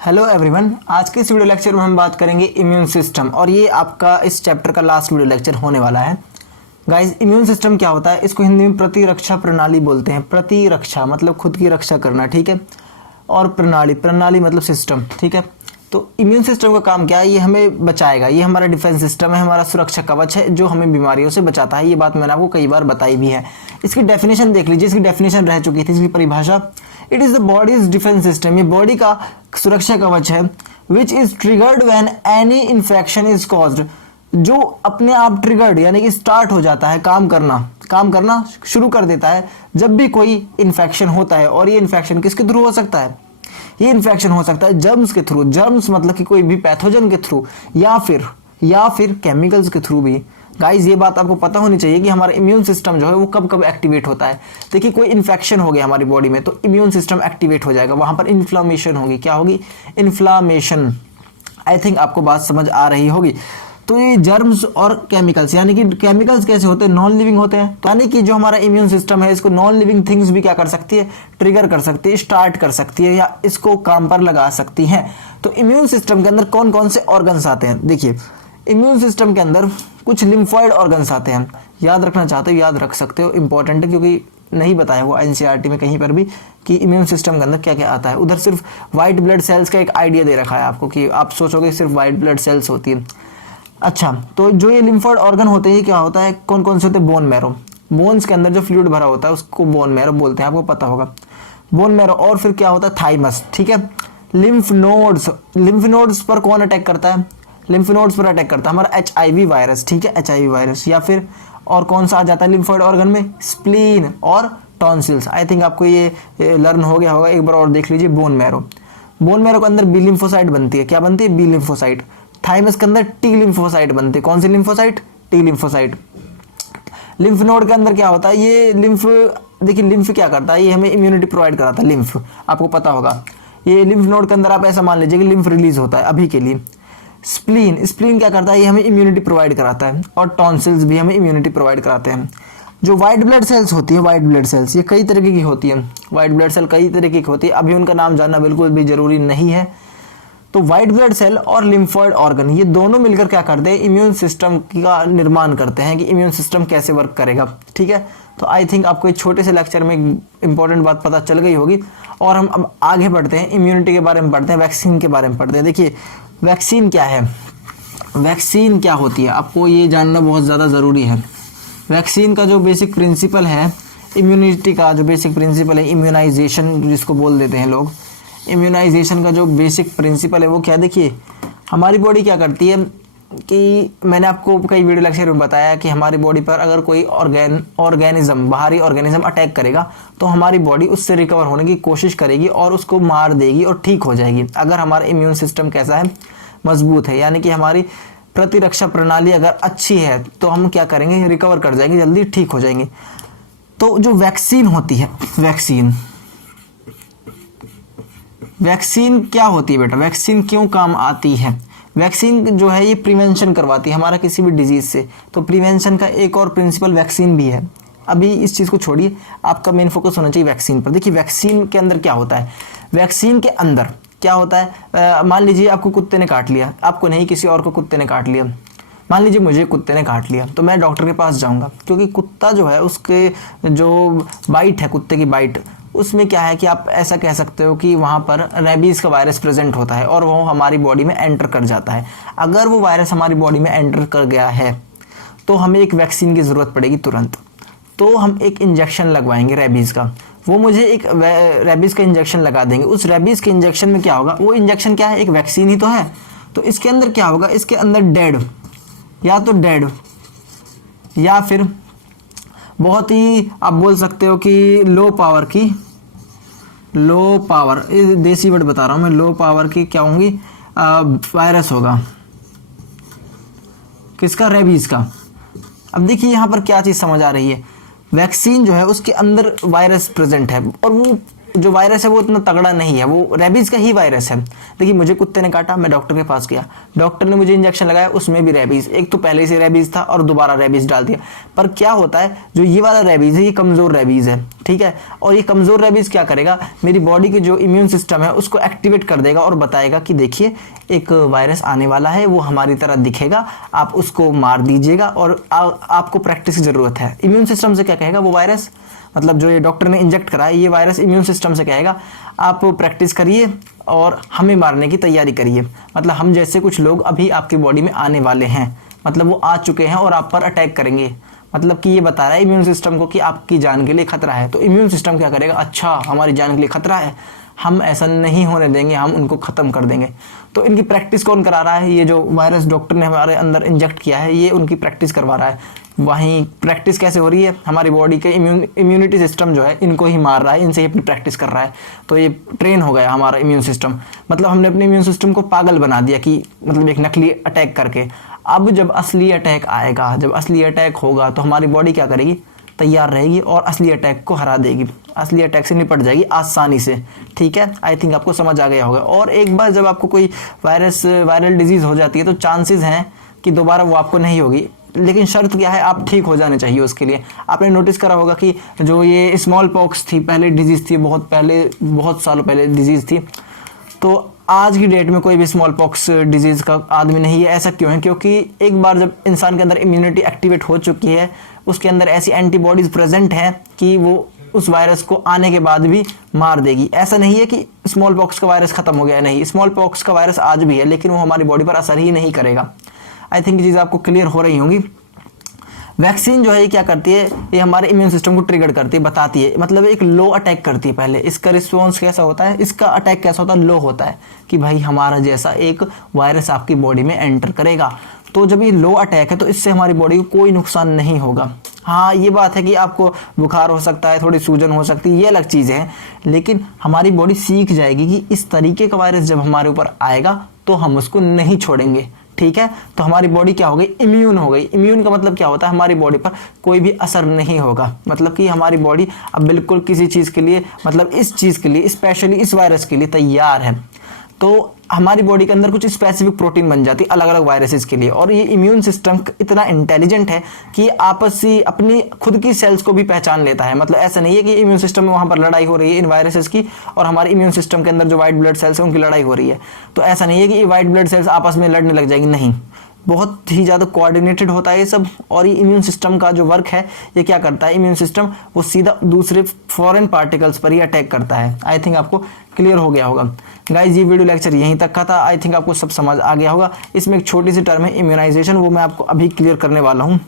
Hello everyone, आज के इस वीडियो लेक्चर में हम बात करेंगे इम्यून सिस्टम और ये आपका इस चैप्टर का लास्ट वीडियो लेक्चर होने वाला है। गाइस, इम्यून सिस्टम क्या होता है? इसको हिंदी में प्रतिरक्षा प्रणाली बोलते हैं। प्रतिरक्षा मतलब खुद की रक्षा करना, ठीक है, और प्रणाली मतलब सिस्टम, ठीक है। तो इम्यून सिस्टम का काम क्या है? ये हमें बचाएगा, ये हमारा डिफेंस सिस्टम है, हमारा सुरक्षा कवच है जो हमें बीमारियों से बचाता है। ये बात मैंने आपको कई बार बताई भी है। इसकी डेफिनेशन देख लीजिए, इसकी डेफिनेशन रह चुकी थी, इसकी परिभाषा, it is the bodies defence system, ये बॉडी का सुरक्षा कवच है, which is triggered when any infection is caused, जो अपने आप ट्रिगर्ड यानी कि स्टार्ट हो जाता है काम करना शुरू कर देता है जब भी कोई इन्फेक्शन होता है। और ये इन्फेक्शन किसके थ्रू हो सकता है? ये इन्फेक्शन हो सकता है जर्म्स के थ्रू, जर्म्स मतलब कि कोई भी पैथोजन के थ्रू, या फिर केमिकल्स के थ्रू भी। गाइस, ये बात आपको पता होनी चाहिए कि हमारा इम्यून सिस्टम जो है वो कब कब एक्टिवेट होता है। देखिए, कोई इन्फेक्शन हो गया हमारी बॉडी में तो इम्यून सिस्टम एक्टिवेट हो जाएगा, वहां पर इन्फ्लामेशन होगी। क्या होगी? इन्फ्लामेशन। आई थिंक आपको बात समझ आ रही होगी। तो ये जर्म्स और केमिकल्स, यानी कि केमिकल्स कैसे होते हैं? नॉन लिविंग होते हैं। यानी कि जो हमारा इम्यून सिस्टम है इसको नॉन लिविंग थिंग्स भी क्या कर सकती है? ट्रिगर कर सकती है, स्टार्ट कर सकती है, या इसको काम पर लगा सकती हैं। तो इम्यून सिस्टम के अंदर कौन कौन से ऑर्गन्स आते हैं? देखिए, इम्यून सिस्टम के अंदर कुछ लिम्फॉइड ऑर्गन्स आते हैं। याद रखना चाहते हो याद रख सकते हो, इंपॉर्टेंट है, क्योंकि नहीं बताया हुआ एनसीईआरटी में कहीं पर भी कि इम्यून सिस्टम के अंदर क्या क्या आता है। उधर सिर्फ व्हाइट ब्लड सेल्स का एक आइडिया दे रखा है आपको कि आप सोचोगे सिर्फ व्हाइट ब्लड सेल्स होती है। अच्छा, तो जो ये लिम्फॉइड ऑर्गन होते हैं ये क्या होता है? कौन कौन से होते हैं? बोन मैरो, बोन्स के अंदर जो फ्लूइड भरा होता है उसको बोन मैरो बोलते हैं, आपको पता होगा, बोन मैरो। और फिर क्या होता है? थाइमस, ठीक है। लिम्फ नोड्स पर कौन अटैक करता है? लिम्फ नोड्स पर अटैक करता है हमारा एचआईवी वायरस, ठीक है, एचआईवी वायरस। या फिर और कौन सा आ जाता है लिम्फॉइड ऑर्गन में? स्प्लीन और टॉन्सिल्स। आई थिंक आपको ये लर्न हो गया होगा, एक बार और देख लीजिए। बोन मैरो के अंदर बी लिम्फोसाइट बनती है। क्या बनती है? B lymphocyte. थाइमस के अंदर टी लिम्फोसाइट बनते हैं। कौन सी lymphocyte? T lymphocyte. Lymph node के अंदर क्या होता है? ये लिम्फ, देखिए लिम्फ क्या करता है? ये हमें इम्यूनिटी प्रोवाइड कराता है। लिम्फ आपको पता होगा, ये लिम्फ नोड के अंदर आप ऐसा मान लीजिए कि लिम्फ रिलीज होता है अभी के लिए। स्प्लीन क्या करता है? ये हमें इम्यूनिटी प्रोवाइड कराता है। और टॉन्सिल्स भी हमें इम्यूनिटी प्रोवाइड कराते हैं। जो व्हाइट ब्लड सेल्स होती है, व्हाइट ब्लड सेल्स ये कई तरीके की होती है। व्हाइट ब्लड सेल कई तरीके की होती है, अभी उनका नाम जानना बिल्कुल भी जरूरी नहीं है। तो व्हाइट ब्लड सेल और लिम्फॉइड ऑर्गन ये दोनों मिलकर क्या करते हैं? इम्यून सिस्टम का निर्माण करते हैं कि इम्यून सिस्टम कैसे वर्क करेगा, ठीक है। तो आई थिंक आपको एक छोटे से लेक्चर में इंपॉर्टेंट बात पता चल गई होगी। और हम अब आगे बढ़ते हैं, इम्यूनिटी के बारे में पढ़ते हैं, वैक्सीन के बारे में पढ़ते हैं। देखिए, वैक्सीन क्या है, वैक्सीन क्या होती है, आपको ये जानना बहुत ज़्यादा ज़रूरी है। वैक्सीन का जो बेसिक प्रिंसिपल है, इम्यूनिटी का जो बेसिक प्रिंसिपल है, इम्यूनाइजेशन जिसको बोल देते हैं लोग, इम्यूनाइजेशन का जो बेसिक प्रिंसिपल है वो क्या? देखिए, हमारी बॉडी क्या करती है कि मैंने आपको कई वीडियो लेक्चर में बताया कि हमारी बॉडी पर अगर कोई ऑर्गेनिज्म, बाहरी ऑर्गेनिज्म अटैक करेगा तो हमारी बॉडी उससे रिकवर होने की कोशिश करेगी और उसको मार देगी और ठीक हो जाएगी। अगर हमारा इम्यून सिस्टम कैसा है? मजबूत है, यानी कि हमारी प्रतिरक्षा प्रणाली अगर अच्छी है तो हम क्या करेंगे? रिकवर कर जाएंगे, जल्दी ठीक हो जाएंगे। तो जो वैक्सीन होती है, वैक्सीन क्या होती है बेटा? वैक्सीन क्यों काम आती है? वैक्सीन जो है ये प्रिवेंशन करवाती है हमारा किसी भी डिजीज से। तो प्रिवेंशन का एक और प्रिंसिपल वैक्सीन भी है। अभी इस चीज़ को छोड़िए, आपका मेन फोकस होना चाहिए वैक्सीन पर। देखिए, वैक्सीन के अंदर क्या होता है? वैक्सीन के अंदर क्या होता है? मान लीजिए आपको कुत्ते ने काट लिया, आपको नहीं, किसी और को कुत्ते ने काट लिया। मान लीजिए मुझे कुत्ते ने काट लिया, तो मैं डॉक्टर के पास जाऊंगा, क्योंकि कुत्ता जो है उसके जो बाइट है, कुत्ते की बाइट, उसमें क्या है कि आप ऐसा कह सकते हो कि वहाँ पर रेबीज़ का वायरस प्रेजेंट होता है और वो हमारी बॉडी में एंटर कर जाता है। अगर वो वायरस हमारी बॉडी में एंटर कर गया है तो हमें एक वैक्सीन की ज़रूरत पड़ेगी तुरंत। तो हम एक इंजेक्शन लगवाएंगे रेबीज़ का, वो मुझे एक रेबीज़ का इंजेक्शन लगा देंगे। उस रेबीज़ के इंजेक्शन में क्या होगा? वो इंजेक्शन क्या है? एक वैक्सीन ही तो है। तो इसके अंदर क्या होगा? इसके अंदर डेड या फिर बहुत ही आप बोल सकते हो कि लो पावर, देसी वर्ड बता रहा हूं मैं, लो पावर की क्या होंगी? वायरस होगा। किसका? रेबीज का। अब देखिए यहाँ पर क्या चीज समझ आ रही है, वैक्सीन जो है उसके अंदर वायरस प्रेजेंट है और वो जो वायरस है वो इतना तगड़ा नहीं है, वो रेबीज का ही वायरस है। देखिए, मुझे कुत्ते ने काटा, मैं डॉक्टर के पास गया, डॉक्टर ने मुझे इंजेक्शन लगाया, उसमें भी रेबीज, एक तो पहले से रेबीज था और दोबारा रेबीज डाल दिया। पर क्या होता है, जो ये वाला रेबीज है ये कमजोर रेबीज है, ठीक है। और ये कमज़ोर रेबीज क्या करेगा, मेरी बॉडी के जो इम्यून सिस्टम है उसको एक्टिवेट कर देगा और बताएगा कि देखिए एक वायरस आने वाला है, वो हमारी तरह दिखेगा, आप उसको मार दीजिएगा और आपको प्रैक्टिस की ज़रूरत है। इम्यून सिस्टम से क्या कहेगा वो वायरस, मतलब जो ये डॉक्टर ने इंजेक्ट करा है ये वायरस इम्यून सिस्टम से कहेगा आप प्रैक्टिस करिए और हमें मारने की तैयारी करिए। मतलब हम जैसे कुछ लोग अभी आपकी बॉडी में आने वाले हैं, मतलब वो आ चुके हैं और आप पर अटैक करेंगे। मतलब कि ये बता रहा है इम्यून सिस्टम को कि आपकी जान के लिए खतरा है। तो इम्यून सिस्टम क्या करेगा, अच्छा हमारी जान के लिए खतरा है, हम ऐसा नहीं होने देंगे, हम उनको ख़त्म कर देंगे। तो इनकी प्रैक्टिस कौन करा रहा है, ये जो वायरस डॉक्टर ने हमारे अंदर इंजेक्ट किया है ये उनकी प्रैक्टिस करवा रहा है। वहीं प्रैक्टिस कैसे हो रही है, हमारी बॉडी के इम्यूनिटी सिस्टम जो है इनको ही मार रहा है, इनसे ही अपनी प्रैक्टिस कर रहा है। तो ये ट्रेन हो गया हमारा इम्यून सिस्टम, मतलब हमने अपने इम्यून सिस्टम को पागल बना दिया कि मतलब एक नकली अटैक करके। अब जब असली अटैक आएगा, जब असली अटैक होगा तो हमारी बॉडी क्या करेगी, तैयार रहेगी और असली अटैक को हरा देगी, असली अटैक से निपट जाएगी आसानी से। ठीक है, आई थिंक आपको समझ आ गया होगा। और एक बार जब आपको कोई वायरल डिजीज़ हो जाती है तो चांसेस हैं कि दोबारा वो आपको नहीं होगी, लेकिन शर्त क्या है, आप ठीक हो जाने चाहिए उसके लिए। आपने नोटिस करा होगा कि जो ये स्मॉल पॉक्स थी, पहले डिजीज़ थी, बहुत सालों पहले डिजीज़ थी, तो आज की डेट में कोई भी स्मॉल पॉक्स डिजीज़ का आदमी नहीं है। ऐसा क्यों है, क्योंकि एक बार जब इंसान के अंदर इम्यूनिटी एक्टिवेट हो चुकी है, उसके अंदर ऐसी एंटीबॉडीज़ प्रेजेंट हैं कि वो उस वायरस को आने के बाद भी मार देगी। ऐसा नहीं है कि स्मॉल पॉक्स का वायरस ख़त्म हो गया, नहीं, स्मॉल पॉक्स का वायरस आज भी है लेकिन वो हमारी बॉडी पर असर ही नहीं करेगा। आई थिंक ये चीज़ आपको क्लियर हो रही होंगी। वैक्सीन जो है ये क्या करती है, ये हमारे इम्यून सिस्टम को ट्रिगर करती है, बताती है, मतलब एक लो अटैक करती है पहले। इसका रिस्पॉन्स कैसा होता है, इसका अटैक कैसा होता है, लो होता है कि भाई हमारा जैसा एक वायरस आपकी बॉडी में एंटर करेगा। तो जब ये लो अटैक है तो इससे हमारी बॉडी को कोई नुकसान नहीं होगा। हाँ ये बात है कि आपको बुखार हो सकता है, थोड़ी सूजन हो सकती है, ये अलग चीज़ है, लेकिन हमारी बॉडी सीख जाएगी कि इस तरीके का वायरस जब हमारे ऊपर आएगा तो हम उसको नहीं छोड़ेंगे। ठीक है, तो हमारी बॉडी क्या हो गई, इम्यून हो गई। इम्यून का मतलब क्या होता है, हमारी बॉडी पर कोई भी असर नहीं होगा, मतलब कि हमारी बॉडी अब बिल्कुल किसी चीज़ के लिए, मतलब इस चीज़ के लिए, स्पेशली इस वायरस के लिए तैयार है। तो हमारी बॉडी के अंदर कुछ स्पेसिफिक प्रोटीन बन जाती है अलग अलग वायरसेस के लिए। और ये इम्यून सिस्टम इतना इंटेलिजेंट है कि आपसी अपनी खुद की सेल्स को भी पहचान लेता है। मतलब ऐसा नहीं है कि इम्यून सिस्टम में वहाँ पर लड़ाई हो रही है इन वायरसेस की और हमारे इम्यून सिस्टम के अंदर जो वाइट ब्लड सेल्स हैं उनकी लड़ाई हो रही है। तो ऐसा नहीं है कि ये वाइट ब्लड सेल्स आपस में लड़ने लग जाएंगी, नहीं, बहुत ही ज़्यादा कोऑर्डिनेटेड होता है ये सब। और ये इम्यून सिस्टम का जो वर्क है, ये क्या करता है, इम्यून सिस्टम वो सीधा दूसरे फॉरेन पार्टिकल्स पर ही अटैक करता है। आई थिंक आपको क्लियर हो गया होगा गाइज। ये वीडियो लेक्चर यहीं तक का था, आई थिंक आपको सब समझ आ गया होगा। इसमें एक छोटी सी टर्म है इम्यूनाइजेशन, वो मैं आपको अभी क्लियर करने वाला हूँ।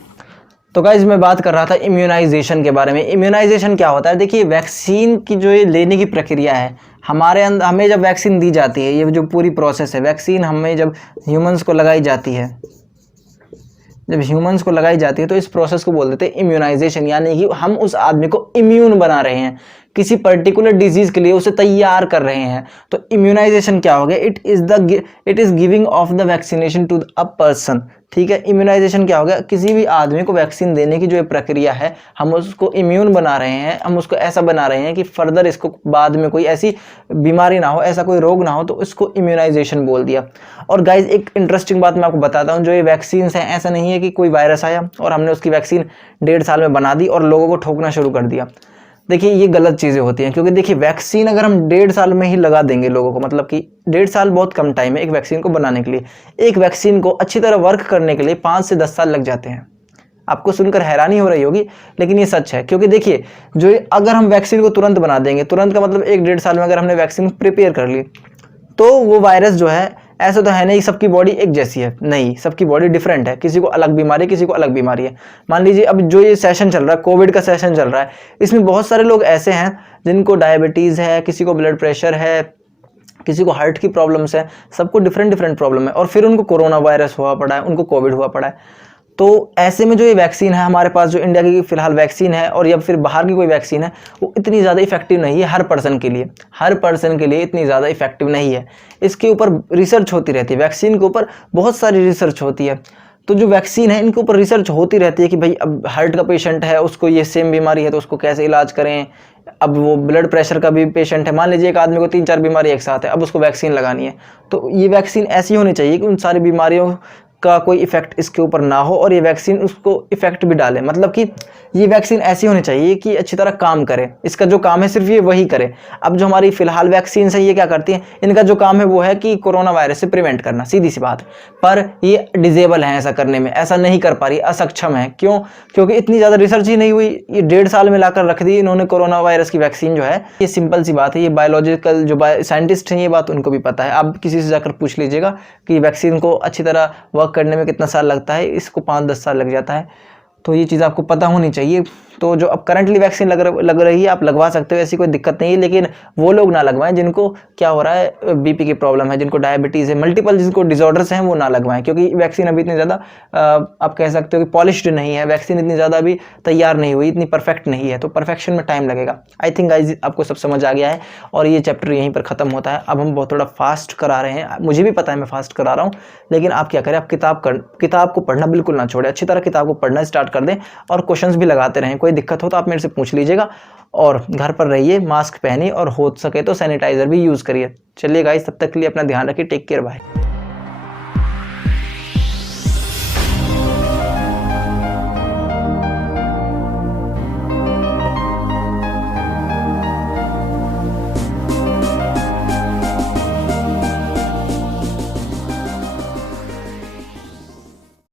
तो गाइज मैं बात कर रहा था इम्यूनाइजेशन के बारे में। इम्यूनाइजेशन क्या होता है, देखिए वैक्सीन की जो ये लेने की प्रक्रिया है, हमारे अंदर हमें जब वैक्सीन दी जाती है, ये जो पूरी प्रोसेस है, वैक्सीन हमें जब ह्यूमंस को लगाई जाती है, जब ह्यूमंस को लगाई जाती है तो इस प्रोसेस को बोल देते हैं इम्यूनाइजेशन, यानी कि हम उस आदमी को इम्यून बना रहे हैं, किसी पर्टिकुलर डिजीज के लिए उसे तैयार कर रहे हैं। तो इम्यूनाइजेशन क्या हो गया, it is giving off the vaccination to a person. ठीक है, इम्यूनाइजेशन क्या हो गया, किसी भी आदमी को वैक्सीन देने की जो ये प्रक्रिया है, हम उसको इम्यून बना रहे हैं, हम उसको ऐसा बना रहे हैं कि फर्दर इसको बाद में कोई ऐसी बीमारी ना हो, ऐसा कोई रोग ना हो, तो इसको इम्यूनाइजेशन बोल दिया। और गाइज एक इंटरेस्टिंग बात मैं आपको बताता हूँ, जो ये वैक्सीन हैं, ऐसा नहीं है कि कोई वायरस आया और हमने उसकी वैक्सीन 1.5 साल में बना दी और लोगों को ठोकना शुरू कर दिया। देखिए ये गलत चीज़ें होती हैं, क्योंकि देखिए वैक्सीन अगर हम 1.5 साल में ही लगा देंगे लोगों को, मतलब कि 1.5 साल बहुत कम टाइम है एक वैक्सीन को बनाने के लिए। एक वैक्सीन को अच्छी तरह वर्क करने के लिए 5 से 10 साल लग जाते हैं। आपको सुनकर हैरानी हो रही होगी, लेकिन ये सच है। क्योंकि देखिए जो अगर हम वैक्सीन को तुरंत बना देंगे, तुरंत का मतलब 1-1.5 साल में अगर हमने वैक्सीन प्रिपेयर कर ली, तो वो वायरस जो है, ऐसा तो है नहीं सबकी बॉडी एक जैसी है, नहीं, सबकी बॉडी डिफरेंट है, किसी को अलग बीमारी है, किसी को अलग बीमारी है। मान लीजिए अब जो ये सेशन चल रहा है, कोविड का सेशन चल रहा है, इसमें बहुत सारे लोग ऐसे हैं जिनको डायबिटीज़ है, किसी को ब्लड प्रेशर है, किसी को हार्ट की प्रॉब्लम्स है, सबको डिफरेंट प्रॉब्लम है, और फिर उनको कोरोना वायरस हुआ पड़ा है, उनको कोविड हुआ पड़ा है। तो ऐसे में जो ये वैक्सीन है हमारे पास, जो इंडिया की फिलहाल वैक्सीन है और या फिर बाहर की कोई वैक्सीन है, वो इतनी ज़्यादा इफेक्टिव नहीं है हर पर्सन के लिए, हर पर्सन के लिए इतनी ज़्यादा इफेक्टिव नहीं है। इसके ऊपर रिसर्च होती रहती है, वैक्सीन के ऊपर बहुत सारी रिसर्च होती है। तो जो वैक्सीन है इनके ऊपर रिसर्च होती रहती है कि भाई अब हार्ट का पेशेंट है, उसको ये सेम बीमारी है, तो उसको कैसे इलाज करें। अब वो ब्लड प्रेशर का भी पेशेंट है, मान लीजिए एक आदमी को 3-4 बीमारी एक साथ है, अब उसको वैक्सीन लगानी है, तो ये वैक्सीन ऐसी होनी चाहिए कि उन सारी बीमारियों का कोई इफेक्ट इसके ऊपर ना हो और ये वैक्सीन उसको इफेक्ट भी डाले। मतलब कि ये वैक्सीन ऐसी होनी चाहिए कि अच्छी तरह काम करे, इसका जो काम है सिर्फ ये वही करे। अब जो हमारी फिलहाल वैक्सीन है ये क्या करती हैं, इनका जो काम है वो है कि कोरोना वायरस से प्रिवेंट करना, सीधी सी बात है। पर ये डिजेबल है ऐसा करने में, ऐसा नहीं कर पा रही, असक्षम है। क्यों? क्योंकि इतनी ज़्यादा रिसर्च ही नहीं हुई। ये 1.5 साल में लाकर रख दी इन्होंने कोरोना वायरस की वैक्सीन जो है। ये सिंपल सी बात है, ये बायोलॉजिकल जो साइंटिस्ट हैं ये बात उनको भी पता है। आप किसी से जाकर पूछ लीजिएगा कि वैक्सीन को अच्छी तरह वर्क करने में कितना साल लगता है, इसको 5-10 साल लग जाता है। तो ये चीज़ आपको पता होनी चाहिए। तो जो अब करंटली वैक्सीन लग रही है, आप लगवा सकते हो, ऐसी कोई दिक्कत नहीं है। लेकिन वो लोग ना लगवाएं जिनको क्या हो रहा है, बीपी की प्रॉब्लम है, जिनको डायबिटीज़ है, मल्टीपल जिनको डिसऑर्डर्स हैं, वो ना लगवाएं। क्योंकि वैक्सीन अभी इतनी ज़्यादा आप कह सकते हो कि पॉलिश्ड नहीं है, वैक्सीन इतनी ज़्यादा अभी तैयार नहीं हुई, इतनी परफेक्ट नहीं है, तो परफेक्शन में टाइम लगेगा। आई थिंक गाइस आपको सब समझ आ गया है और ये चैप्टर यहीं पर ख़त्म होता है। अब हम बहुत थोड़ा फास्ट करा रहे हैं, मुझे भी पता है मैं फास्ट करा रहा हूँ, लेकिन आप क्या करें, आप किताब को पढ़ना बिल्कुल ना छोड़ें, अच्छी तरह किताब को पढ़ना स्टार्ट कर दें और क्वेश्चंस भी लगाते रहें। कोई दिक्कत हो तो आप मेरे से पूछ लीजिएगा और घर पर रहिए, मास्क पहनिए और हो सके तो सैनिटाइजर भी यूज़ करिए। चलिए गाइस, तब तक के लिए अपना ध्यान रखिए। Take care, bye.